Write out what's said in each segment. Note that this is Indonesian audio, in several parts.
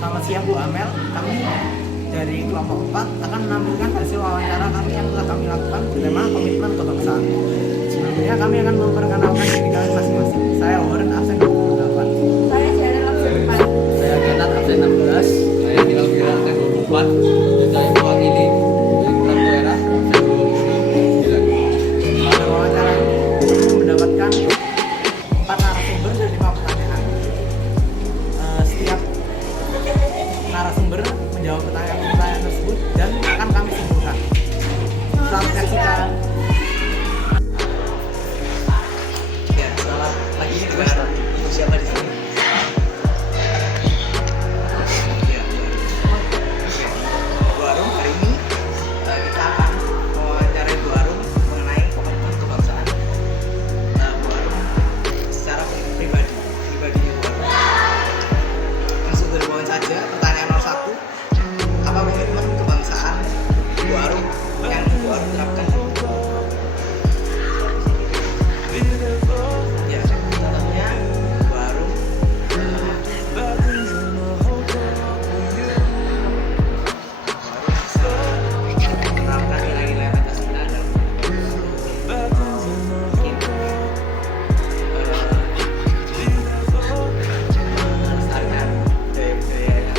Selamat siang Bu Amel, kami dari kelompok 4 akan menampilkan hasil wawancara kami yang telah kami lakukan bertema komitmen kebangsaan. Sebelumnya kami akan memperkenalkan diri kami masing-masing. Saya Warren absen 28. Saya Janet absen 4. Saya Genat absen 16. Saya Hilal Gira absen 24. Dan saya mewakili dari Pulang Daerah absen 29. Pada wawancara ini kami mendapatkan 4 narasumber dan 5 pertanyaan. Setiap narasumber menjawab pertanyaan tersebut dan akan kami simpulkan. Selamat menyaksikan. Ya, selamat pagi dengan Ibu siapa di sini? Ya, oke. Bu Arum, hari ini kita akan mewawancarai Bu Arum mengenai komitmen kebangsaan. Bu Arum secara pribadinya Bu Arum. Langsung dari bawah saja, pertanyaan nomor 1. Apa komitmen kebangsaan Bu Arum yang Bu Arum terapkan? Ya, contohnya baru menerapkan nilai-nilai Pancasila dalam mungkin melestarikan budaya-budaya yang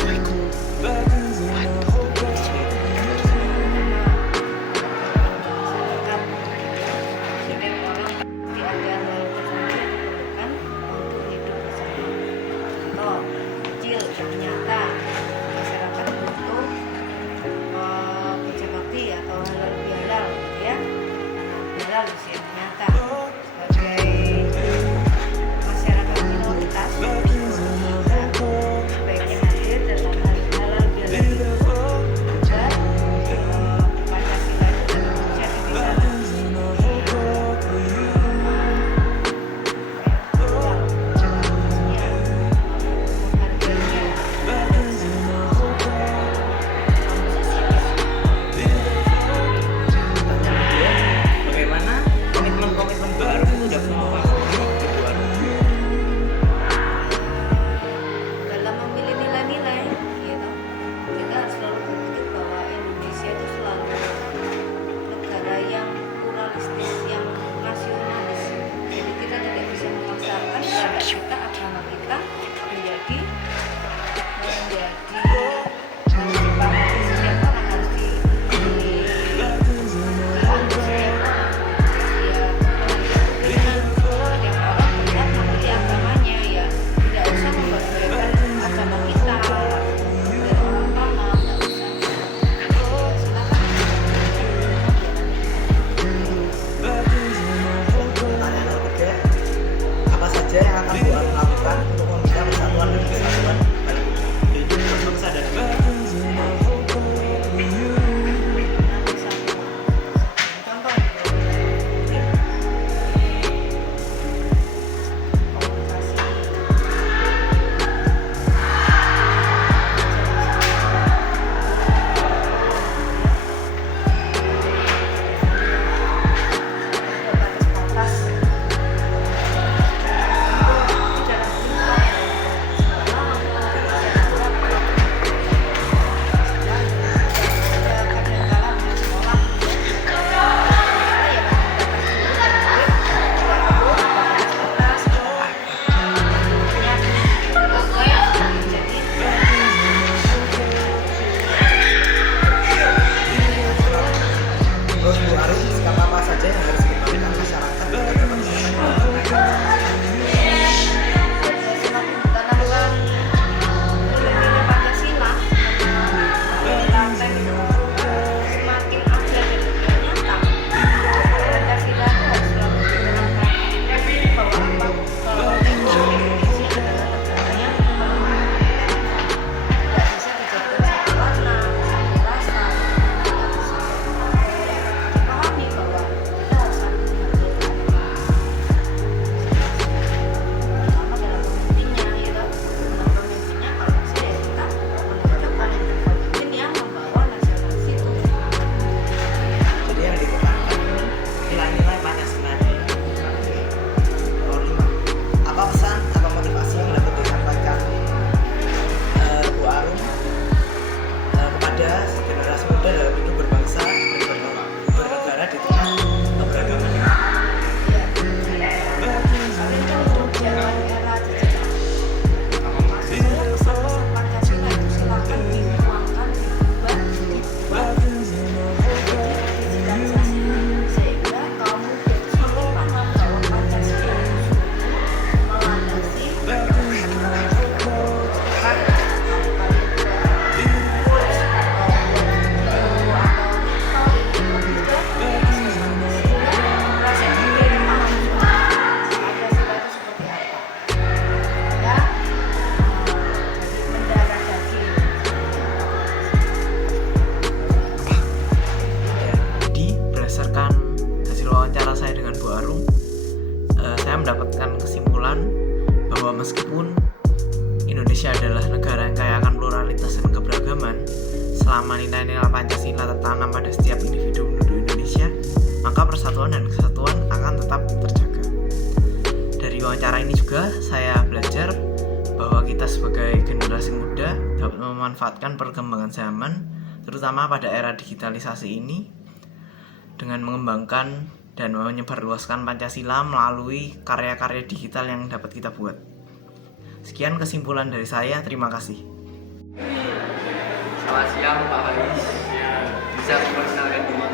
selama nilai-nilai Pancasila tertanam pada setiap individu penduduk Indonesia, maka persatuan dan kesatuan akan tetap terjaga. Dari wawancara ini juga saya belajar bahwa kita sebagai generasi muda dapat memanfaatkan perkembangan zaman, terutama pada era digitalisasi ini, dengan mengembangkan dan menyebarluaskan Pancasila melalui karya-karya digital yang dapat kita buat. Sekian kesimpulan dari saya, terima kasih. Selamat siang Pak Haris. Bisa diperkenalkan diri?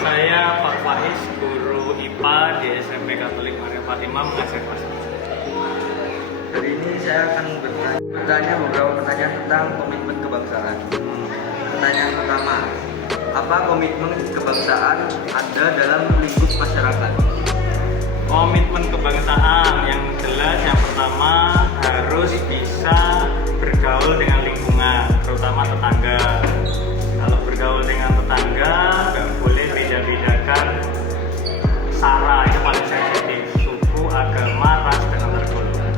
Saya Pak Faiz, guru IPA di SMP Katolik Maria Fatimah, mengajar kelas 1. Hari ini saya akan bertanya beberapa pertanyaan tentang komitmen kebangsaan. Pertanyaan pertama, apa komitmen kebangsaan Anda dalam lingkup masyarakat? Komitmen kebangsaan yang jelas, yang pertama harus bisa bergaul dengan lingkungan, terutama tetangga. Kalau bergaul dengan tetangga, nggak boleh beda-bedakan sara, itu paling sensitif, suku, agama, ras, dan antar golongan.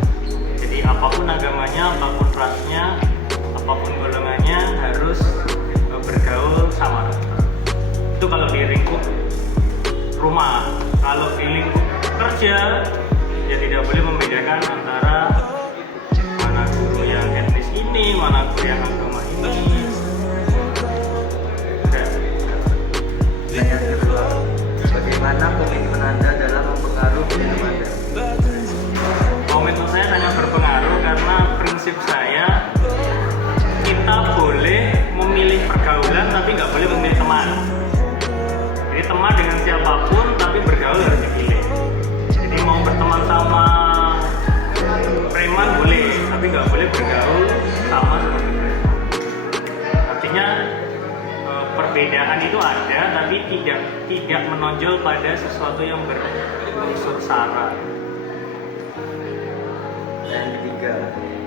Jadi apapun agamanya, apapun rasnya, apapun golongannya harus bergaul sama rata. Itu kalau di lingkup rumah. Kalau di lingkup kerja, ya tidak boleh membedakan antara mana guru yang etnis ini, mana guru yang agama ini. Pertanyaan kedua, bagaimana komitmen Anda dalam mempengaruhi hidup Anda? Komitmen saya sangat berpengaruh karena prinsip saya, kita boleh memilih pergaulan tapi nggak boleh memilih teman. Jadi teman dengan siapapun tapi bergaul harus dipilih. Jadi mau berteman sama preman boleh, tapi nggak boleh bergaul sama seperti preman. Artinya perbedaan itu ada, tapi tidak menonjol pada sesuatu yang berunsur sara. Yang ketiga,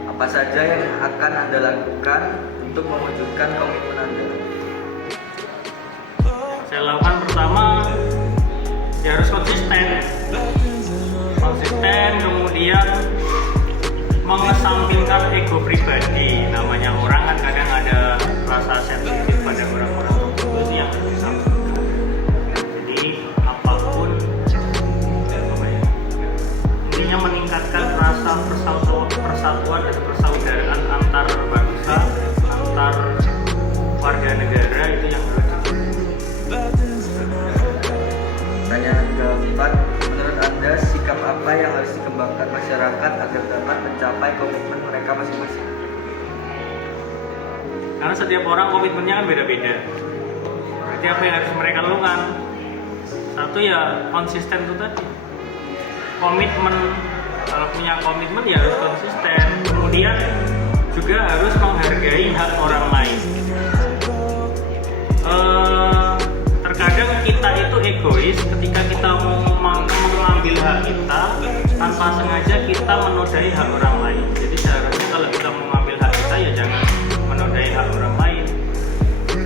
apa saja yang akan Anda lakukan untuk mewujudkan komitmen Anda? Saya lakukan pertama, ya harus konsisten, kemudian mengesampingkan ego pribadi. Namanya orang kan kadang ada rasa sensitif pada orang-orang tertentu, itu yang harus disampingkan. Jadi apapun intinya meningkatkan rasa persatuan dan persaudaraan antar bangsa, antar warga negara, itu yang harus. Pertanyaan keempat, menurut Anda sikap apa yang harus dikembangkan masyarakat agar dapat mencapai komitmen mereka masing-masing? Karena setiap orang komitmennya kan beda-beda. Berarti apa yang harus mereka lakukan? Satu ya konsisten itu tadi. Komitmen, kalau punya komitmen ya harus konsisten. Kemudian juga harus menghargai hak orang lain. Terkadang kita itu egois ketika kita mau mengambil hak kita, tanpa sengaja kita menodai hak orang lain. Jadi seharusnya kalau kita mau mengambil hak kita ya jangan menodai hak orang lain.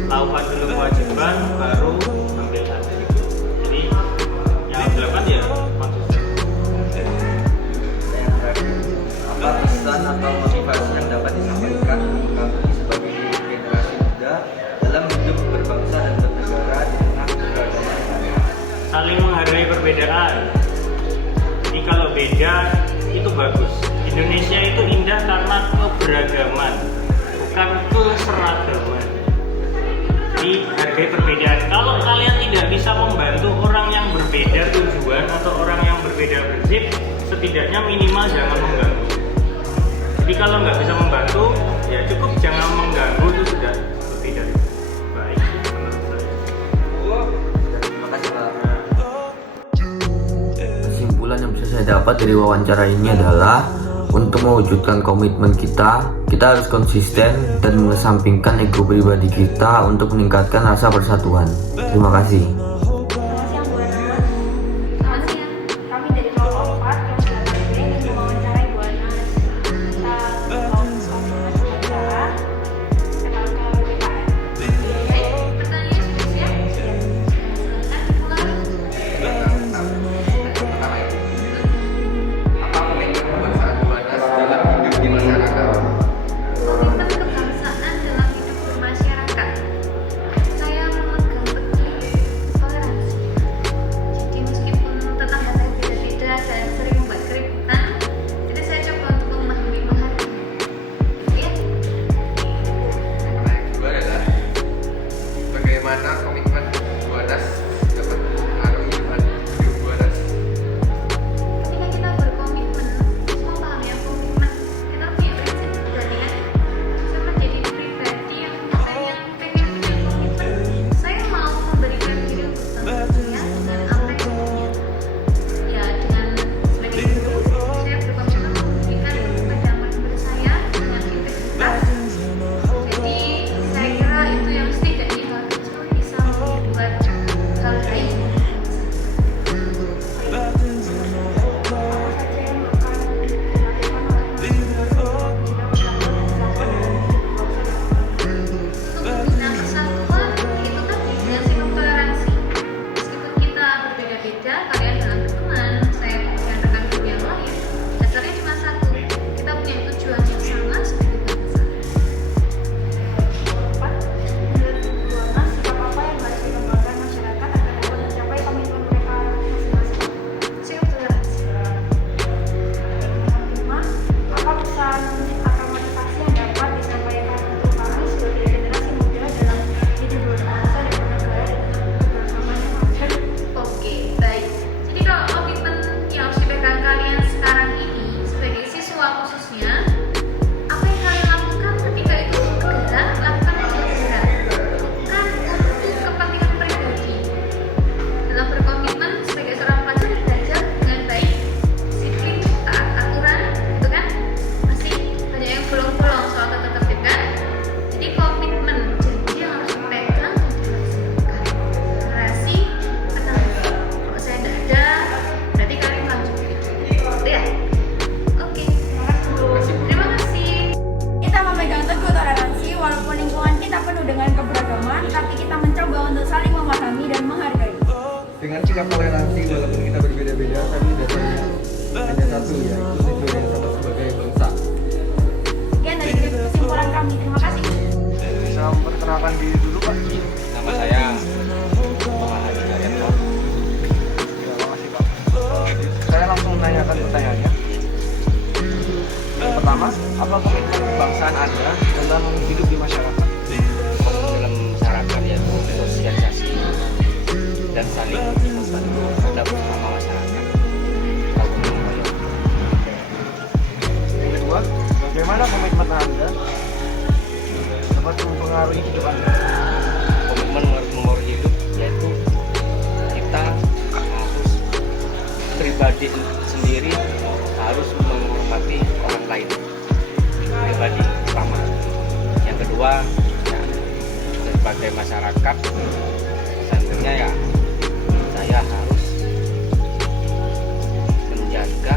Lakukan dulu kewajiban, baru ambil hak. Jadi yang harus dilakukan ya konsisten. Yang terakhir, apa pesan atau motivasi yang dapat disampaikan untuk kami sebagai generasi muda dalam hidup berbangsa dan bernegara di tengah keberagaman? Saling menghargai perbedaan. Jadi kalau beda itu bagus. Indonesia itu indah karena keberagaman, bukan keseragaman. Jadi hargai perbedaan. Kalau kalian tidak bisa membantu orang yang berbeda tujuan atau orang yang berbeda prinsip, setidaknya minimal jangan mengganggu. Jadi kalau nggak bisa membantu, ya cukup jangan mengganggu, itu sudah lebih dari baik menurut saya. Terima kasih Pak. Kesimpulan yang bisa saya dapat dari wawancara ini adalah untuk mewujudkan komitmen kita harus konsisten dan mengesampingkan ego pribadi kita untuk meningkatkan rasa persatuan. Terima kasih. Selamat siang Bu Anas. Selamat siang. Kami dari kelompok 4 kelas 8B ingin mewawancarai Bu Anas. Kita kelompok bicara kenal ke BPKN. Pertanyaan sudah siap? Silakan dimulai. Apa komitmen kebangsaan Bu Anas dalam hidup di masyarakat? Komitmen kebangsaan dalam dengan sikap toleransi walaupun kita berbeda-beda, tapi dasarnya hanya satu, yaitu tujuan yang sama sebagai bangsa. Sekian dari kesimpulan kami. Terima kasih. Bisa memperkenalkan diri dulu Pak? Nama saya Muhammad Haji Daryanto. Ya, makasih Pak. Saya langsung menanyakan pertanyaannya. Yang pertama, apa komitmen kebangsaan Anda dalam hidup di masyarakat? Dalam masyarakat yaitu sosialisasi dan saling membantu terhadap bersama masyarakat. Gotong royong. Yang kedua, bagaimana komitmen Anda dapat mempengaruhi hidup Anda? Komitmen mempengaruhi hidup yaitu kita harus pribadi sendiri harus menghormati orang lain, pribadi pertama. Yang kedua, ya, sebagai masyarakat seandainya ya saya harus menjaga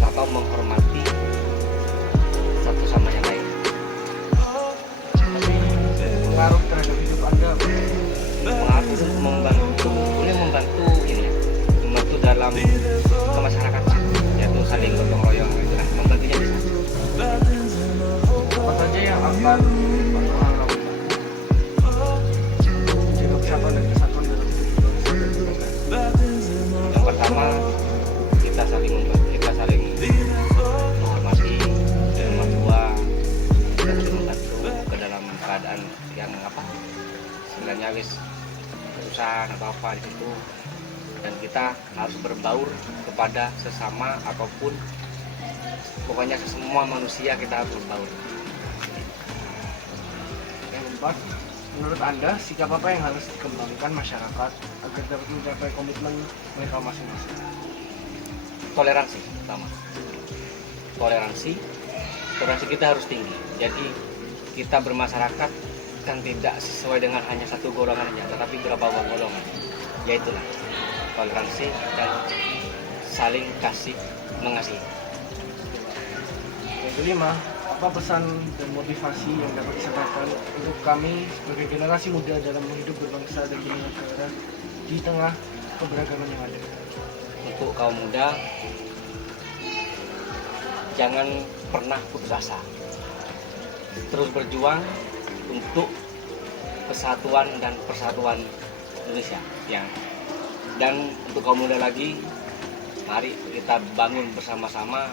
atau menghormati satu sama yang lain. Pengaruh terhadap hidup Anda apa? Mengatur, membantu, boleh membantu ini ya, membantu dalam kemasyarakatan, yaitu saling gotong royong gitu lah, membantunya di sana. Apa saja yang akan Bapak lakukan menjaga persatuan dan kesatuan dalam hidup berbangsa? Yang pertama, kita saling membantu, kita saling menghormati yang tua dan membantu ke dalam keadaan yang apa, sebenarnya wis kesusahan apa di situ, dan kita harus berbaur kepada sesama ataupun pokoknya semua manusia kita harus berbaur. Yang keempat, menurut Anda sikap apa yang harus dikembangkan masyarakat agar dapat mencapai komitmen mereka masing-masing? Toleransi pertama, toleransi kita harus tinggi. Jadi kita bermasyarakat kan tidak sesuai dengan hanya satu golongan saja, tetapi berapa golongan. Yaitulah toleransi dan saling kasih mengasihi. Yang kelima, apa pesan dan motivasi yang dapat disampaikan untuk kami sebagai generasi muda dalam hidup berbangsa dan bernegara di tengah keberagaman yang ada? Untuk kaum muda, jangan pernah putus asa, terus berjuang untuk kesatuan dan persatuan Indonesia ya. Dan untuk kaum muda lagi, mari kita bangun bersama-sama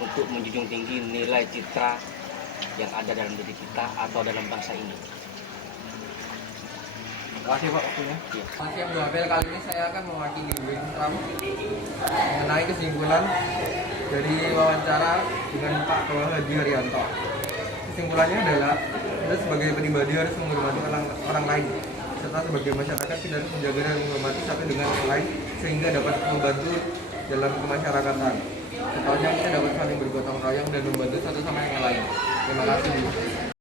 untuk menjunjung tinggi nilai citra yang ada dalam diri kita atau dalam bangsa ini. Terima kasih Pak waktunya. Masih yang Abel, kali ini saya akan mewakili Wing Trump mengenai kesimpulan dari wawancara dengan Pak Hadi Haryanto. Kesimpulannya adalah kita sebagai pribadi harus menghormati orang lain, serta sebagai masyarakat kita harus menjaga dan menghormati satu dengan yang lain sehingga dapat membantu dalam kemasyarakatan. Contohnya kita dapat saling bergotong royong dan membantu satu sama yang lain. Terima kasih.